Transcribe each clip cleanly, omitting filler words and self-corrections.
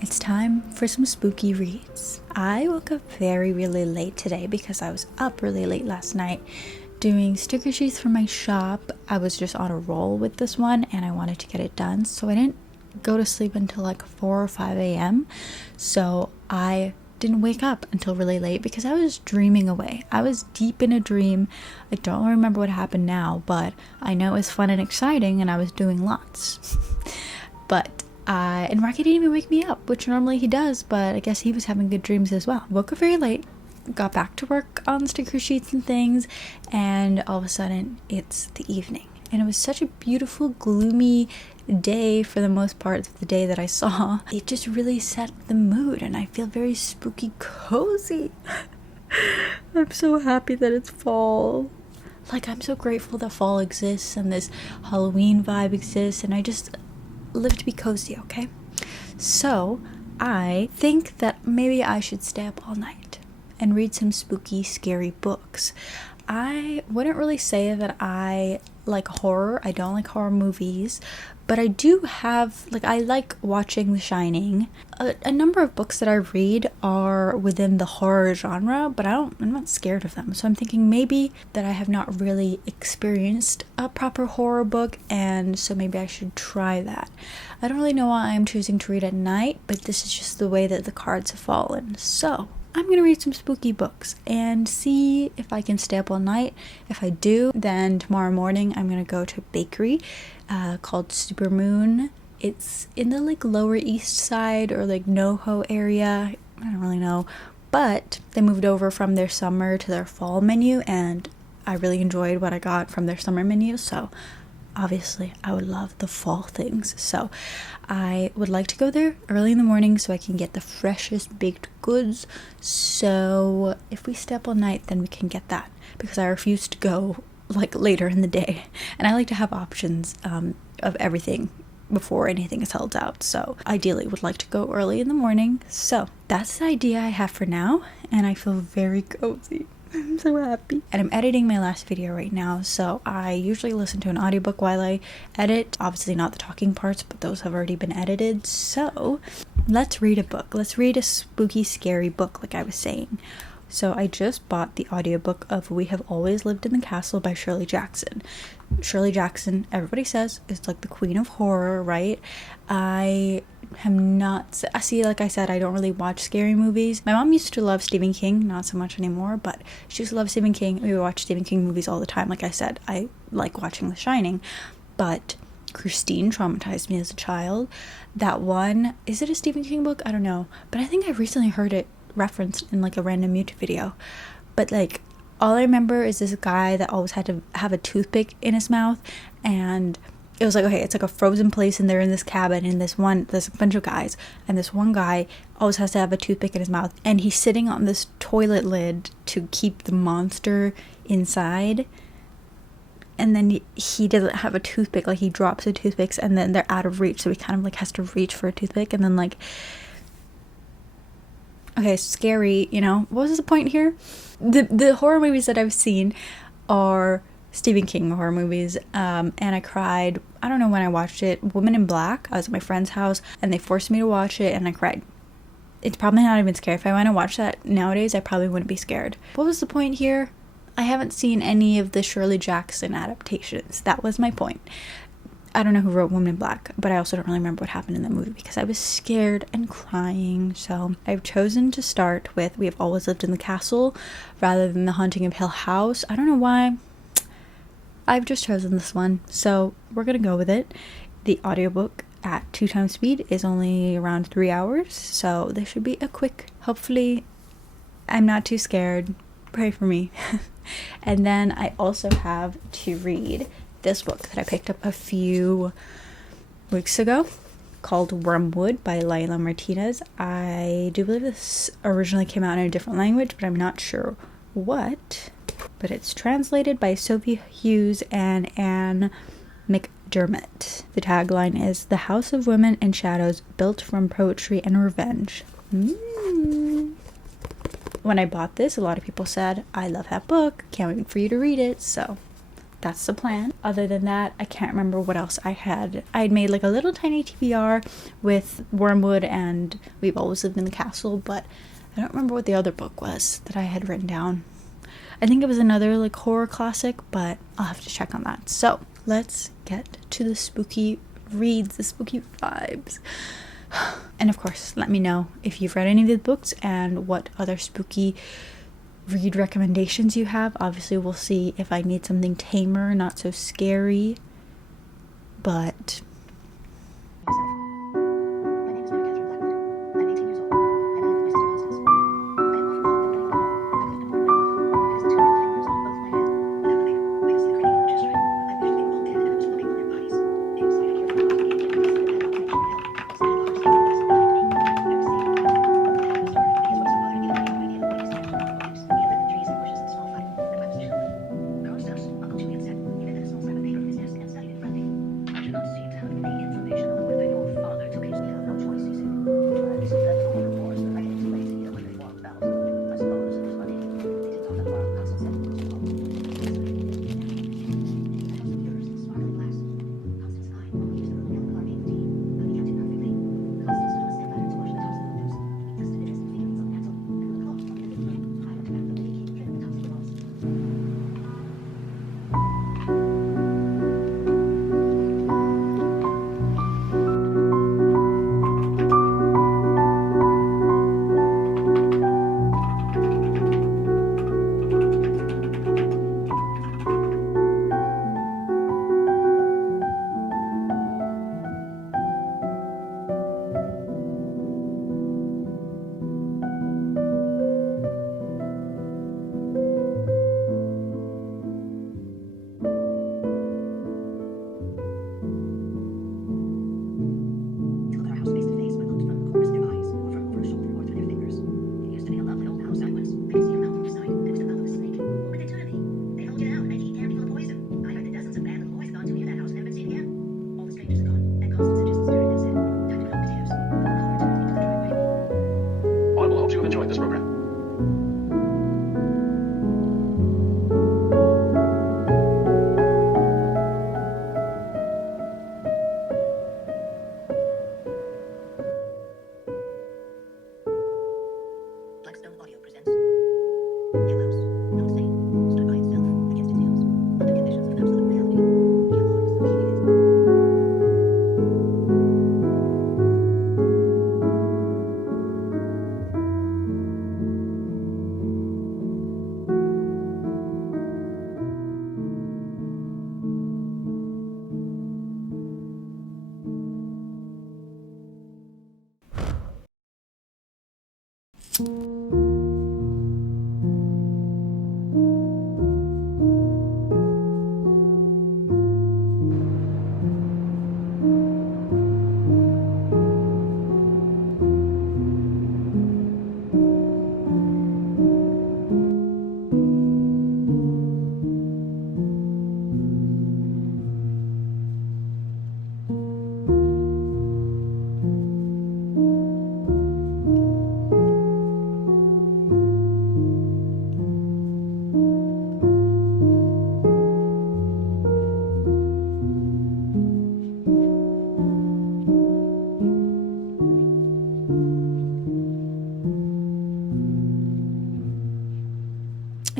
It's time for some spooky reads. I woke up really late today because I was up really late last night doing sticker sheets for my shop. I was just on a roll with this one and I wanted to get it done, so I didn't go to sleep until like 4 or 5 a.m. So I didn't wake up until really late because I was dreaming away. I was deep in a dream. I don't remember what happened now, but I know it was fun and exciting and I was doing lots. And Rocky didn't even wake me up, which normally he does, but I guess he was having good dreams as well. Woke up very late, got back to work on sticker sheets and things, and all of a sudden it's the evening. And it was such a beautiful, gloomy day for the most part of the day that I saw. It just really set the mood and I feel very spooky cozy. I'm so happy that it's fall. Like, I'm so grateful that fall exists and this Halloween vibe exists, and I just live to be cozy, okay? So I think that maybe I should stay up all night and read some spooky, scary books. I wouldn't really say that I like horror. I don't like horror movies, but I do have, I like watching The Shining. A number of books that I read are within the horror genre, but I'm not scared of them. So I'm thinking maybe that I have not really experienced a proper horror book, and so maybe I should try that. I don't really know why I'm choosing to read at night, but this is just the way that the cards have fallen. So I'm gonna read some spooky books and see if I can stay up all night. If I do, then tomorrow morning I'm gonna go to a bakery called Supermoon. It's in the Lower East Side or NoHo area. I don't really know, but they moved over from their summer to their fall menu, and I really enjoyed what I got from their summer menu. So obviously I would love the fall things, so I would like to go there early in the morning so I can get the freshest baked goods. So if we stay up all night, then we can get that, because I refuse to go later in the day, and I like to have options of everything before anything is held out. So ideally would like to go early in the morning. So that's the idea I have for now, and I feel very cozy. I'm so happy. And I'm editing my last video right now, so I usually listen to an audiobook while I edit. Obviously not the talking parts, but those have already been edited. So let's read a book. Let's read a spooky, scary book, like I was saying. So I just bought the audiobook of We Have Always Lived in the Castle by Shirley Jackson. Shirley Jackson, everybody says, is the queen of horror, right? I am not, see, like I said, I don't really watch scary movies. My mom used to love Stephen King, not so much anymore, but she used to love Stephen King. We would watch Stephen King movies all the time. Like I said, I like watching The Shining, but Christine traumatized me as a child. That one, is it a Stephen King book? I don't know, but I think I recently heard it referenced in a random YouTube video. But all I remember is this guy that always had to have a toothpick in his mouth, and it was okay, it's a frozen place and they're in this cabin, and there's a bunch of guys, and this one guy always has to have a toothpick in his mouth, and he's sitting on this toilet lid to keep the monster inside. and then he doesn't have a toothpick, like he drops the toothpicks and then they're out of reach, so he kind of like has to reach for a toothpick, and then like, okay, scary, you know. What was the point here? The horror movies that I've seen are Stephen King horror movies, and I cried, I don't know when I watched it, Woman in Black. I was at my friend's house and they forced me to watch it and I cried. It's probably not even scary. If I want to watch that nowadays, I probably wouldn't be scared. What was the point here? I haven't seen any of the Shirley Jackson adaptations. That was my point. I don't know who wrote Woman in Black, but I also don't really remember what happened in that movie because I was scared and crying. So I've chosen to start with We Have Always Lived in the Castle rather than The Haunting of Hill House. I don't know why. I've just chosen this one, so we're gonna go with it. The audiobook at 2 times speed is only around 3 hours, so this should be a quick, hopefully I'm not too scared. Pray for me. And then I also have to read this book that I picked up a few weeks ago called Wormwood by Layla Martinez. I do believe this originally came out in a different language, but I'm not sure what. But it's translated by Sophie Hughes and Anne McDermott. The tagline is The House of Women and Shadows Built from Poetry and Revenge. When I bought this, a lot of people said, I love that book, can't wait for you to read it, so that's the plan. Other than that, I can't remember what else I had. I had made like a little tiny TBR with Wormwood and We've Always Lived in the Castle, but I don't remember what the other book was that I had written down. I think it was another like horror classic, but I'll have to check on that. So let's get to the spooky reads, the spooky vibes. And of course, let me know if you've read any of the books and what other spooky read recommendations you have. Obviously, we'll see if I need something tamer, not so scary, but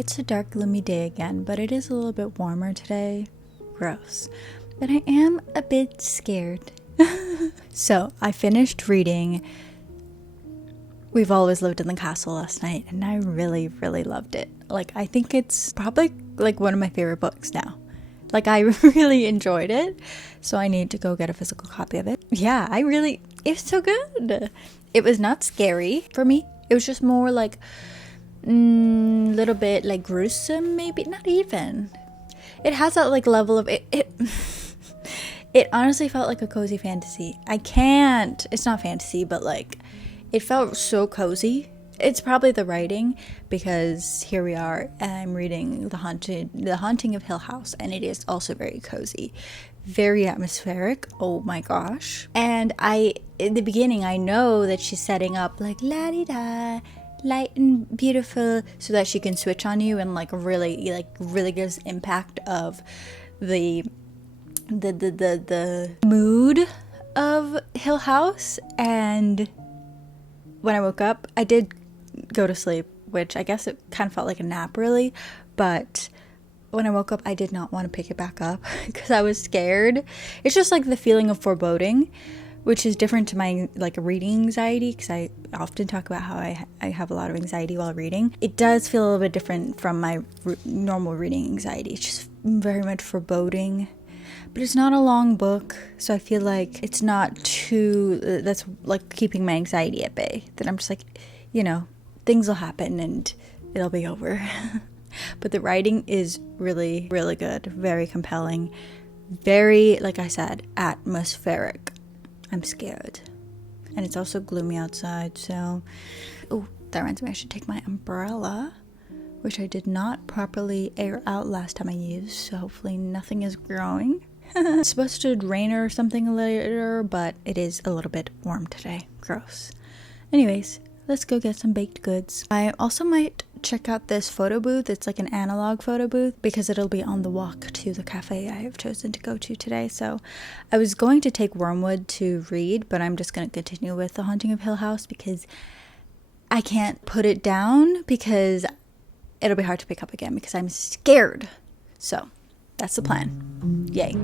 It's a dark, gloomy day again, but it is a little bit warmer today. Gross. But I am a bit scared. So, I finished reading We've Always Lived in the Castle last night, and I really, really loved it. Like, I think it's probably, like, one of my favorite books now. Like, I really enjoyed it, so I need to go get a physical copy of it. Yeah, it was so good. It was not scary for me. It was just more like, little bit, like, gruesome, maybe. Not even. It has that, like, level of, it honestly felt like a cozy fantasy. It's not fantasy, but, like, it felt so cozy. It's probably the writing, because here we are, and I'm reading The Haunting of Hill House, and it is also very cozy, very atmospheric. Oh my gosh. And in the beginning, I know that she's setting up, like, la-di-da, light and beautiful, so that she can switch on you and, like, really gives impact of the mood of Hill House. And when I woke up, I did go to sleep, which I guess it kind of felt like a nap, really, but when I woke up, I did not want to pick it back up because I was scared. It's just like the feeling of foreboding, which is different to my, like, reading anxiety, because I often talk about how I have a lot of anxiety while reading. It does feel a little bit different from my normal reading anxiety. It's just very much foreboding. But it's not a long book, so I feel like it's not too, that's like keeping my anxiety at bay. That I'm just like, things will happen and it'll be over. But the writing is really, really good, very compelling, very, like I said, atmospheric. I'm scared. And it's also gloomy outside, so, oh, that reminds me, I should take my umbrella, which I did not properly air out last time I used, so hopefully nothing is growing. It's supposed to rain or something later, but it is a little bit warm today. Gross. Anyways, let's go get some baked goods. I also might check out this photo booth. It's like an analog photo booth, because it'll be on the walk to the cafe I have chosen to go to today. So I was going to take Wormwood to read, but I'm just going to continue with The Haunting of Hill House, because I can't put it down, because it'll be hard to pick up again, because I'm scared. So that's the plan. Yay.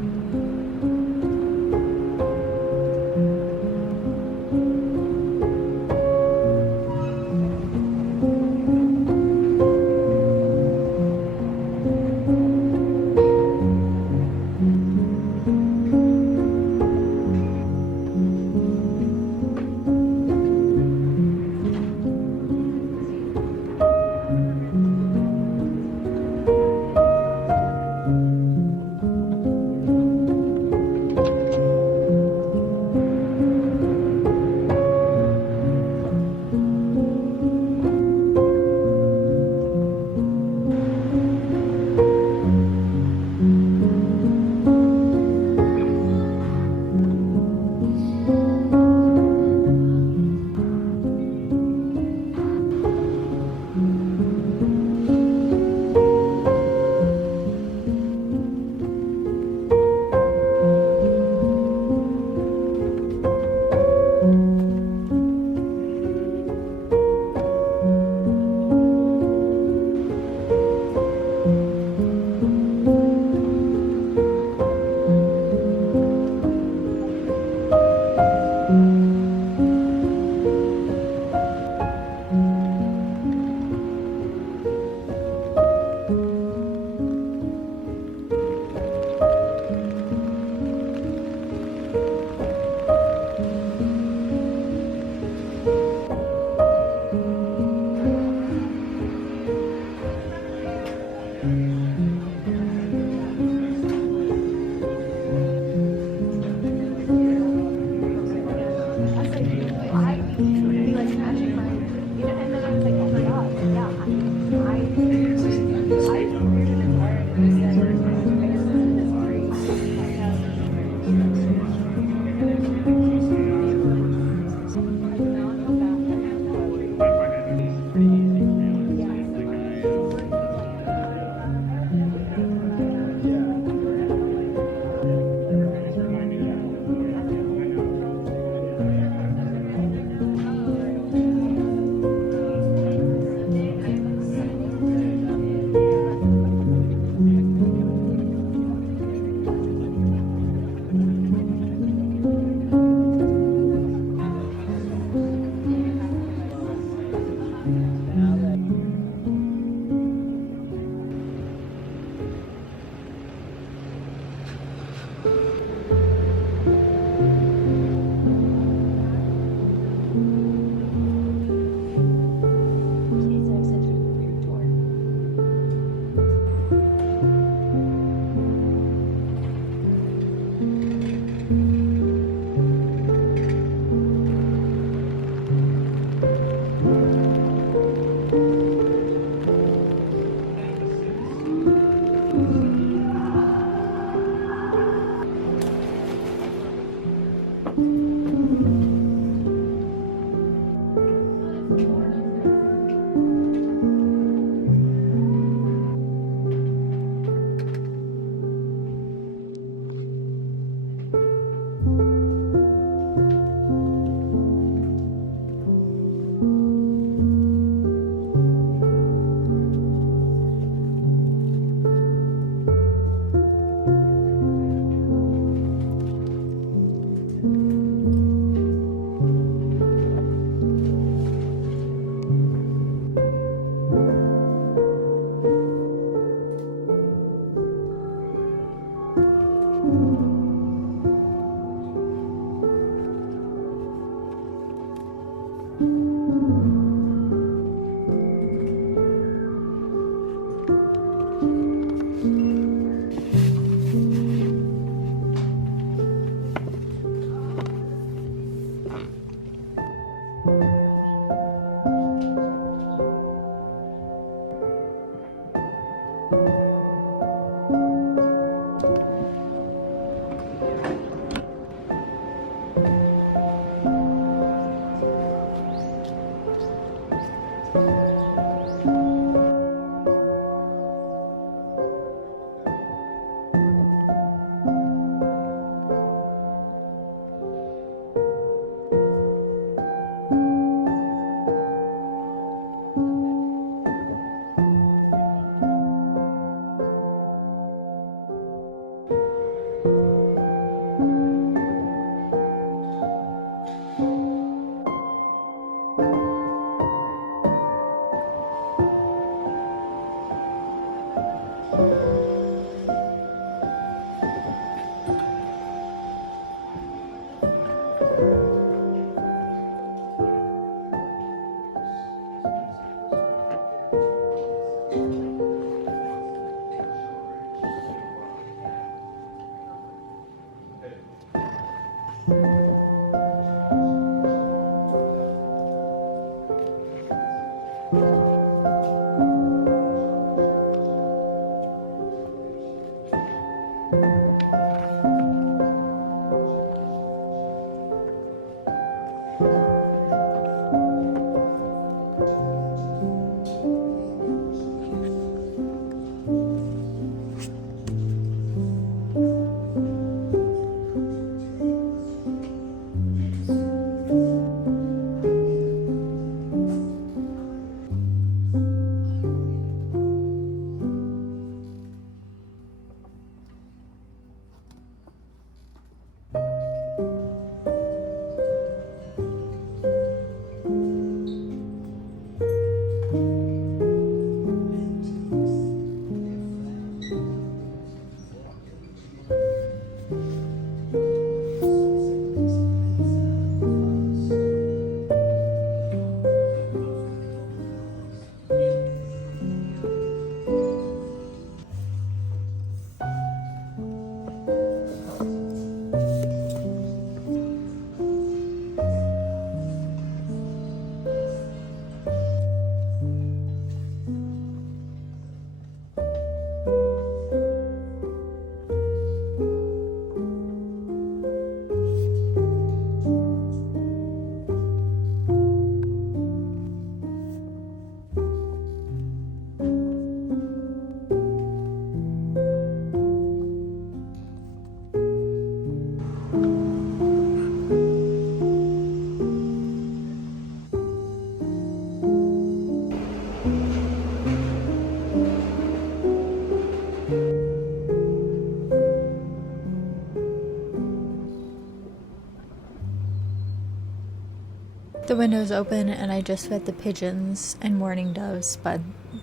The window's open and I just fed the pigeons and mourning doves, but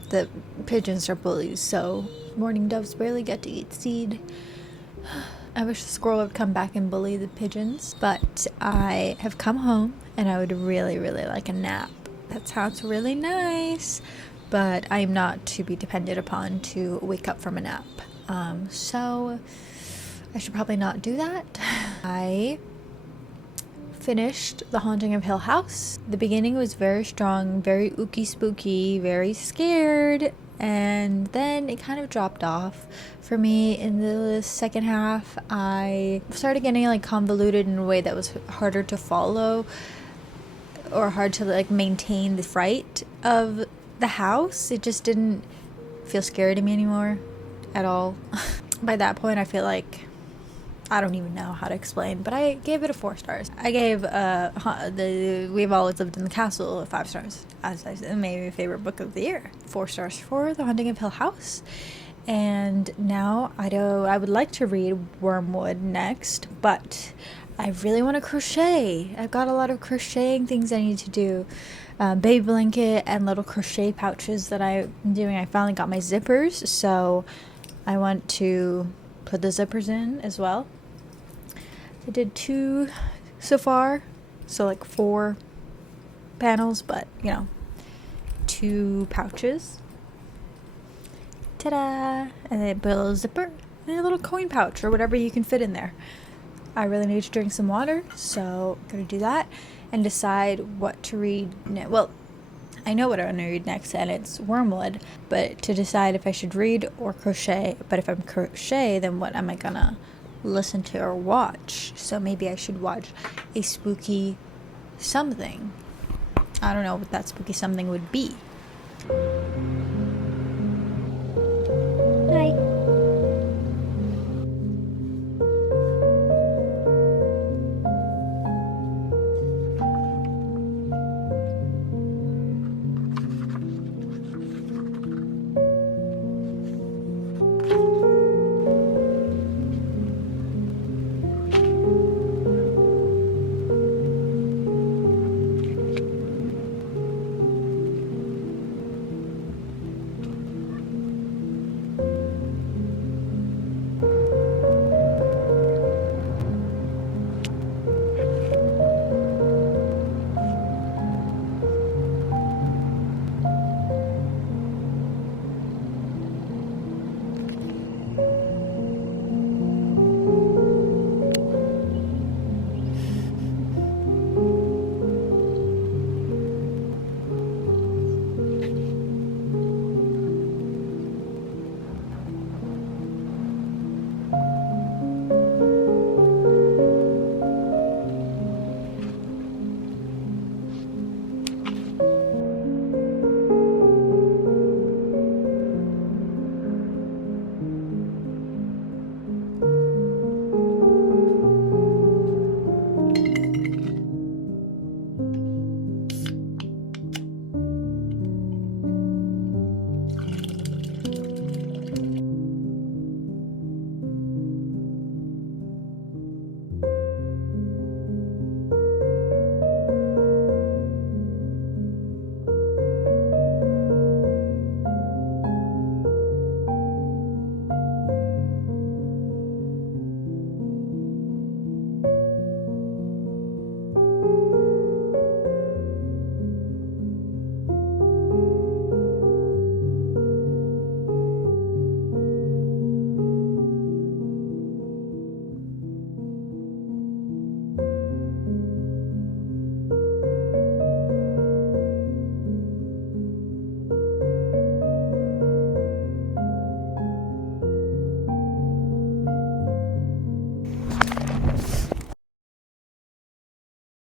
the pigeons are bullies, so mourning doves barely get to eat seed. I wish the squirrel would come back and bully the pigeons, but I have come home and I would really, really like a nap. That sounds really nice, but I'm not to be depended upon to wake up from a nap. So I should probably not do that. I finished The Haunting of Hill House. The beginning was very strong, very ooky spooky, very scared, and then it kind of dropped off for me. In the second half, I started getting like convoluted in a way that was harder to follow or hard to like maintain the fright of the house. It just didn't feel scary to me anymore at all. By that point, I feel like I don't even know how to explain, but I gave it a 4 stars. I gave We've Always Lived in the Castle 5 stars. As I said, maybe my favorite book of the year. 4 stars for The Haunting of Hill House. And now I would like to read Wormwood next, but I really want to crochet. I've got a lot of crocheting things I need to do. Baby blanket and little crochet pouches that I'm doing. I finally got my zippers, so I want to put the zippers in as well. I did 2 so far, so like 4 panels, but 2 pouches. Ta-da! And then put a little zipper and a little coin pouch or whatever you can fit in there. I really need to drink some water, so I'm gonna do that and decide what to read well, I know what I want to read next, and it's Wormwood, but to decide if I should read or crochet. But if I'm crochet, then what am I gonna listen to or watch? So maybe I should watch a spooky something. I don't know what that spooky something would be.